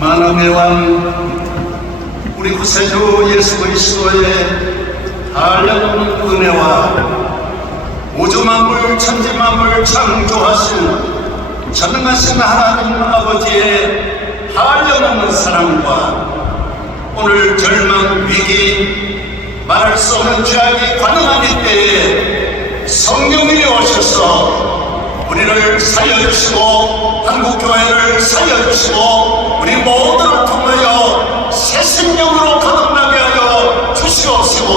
왕래왕 우리 구세주 예수 그리스도의 한량없는 은혜와 우주 만물 천지 만물 창조하신 전능하신 하나님 아버지의 한량없는 사랑과 오늘 절망 위기 말할 수 없는 죄악이 관능한 이때에 성령님이 오셔서 우리를 살려주시고 한국교회를 살려주시고 우리 모두를 통하여 새 생명으로 거듭나게 하여 주시옵시고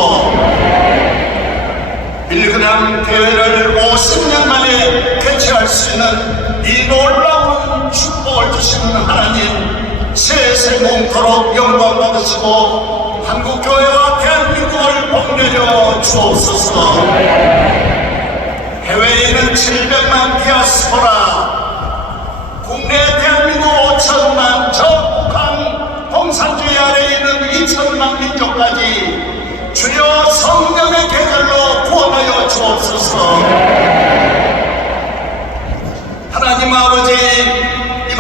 빌그남 교회를 50년 만에 개최할 수 있는 이 놀라운 축복을 주시는 하나님 세세 몸토록 영광 받으시고 한국교회와 대한민국을 복내려 주옵소서. 해외에 있는 700만 디아스포라 국내 대한민국 5천만 저 북한 공산주의 아래에 있는 2천만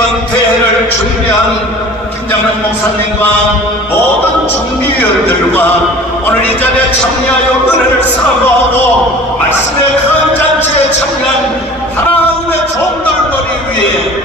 이번 대회를 준비한 김장현 목사님과 모든 준비위원들과 오늘 이 자리에 참여하여 은혜를 사모하고 말씀의 큰 잔치에 참여한 하나님의 종들머리 위에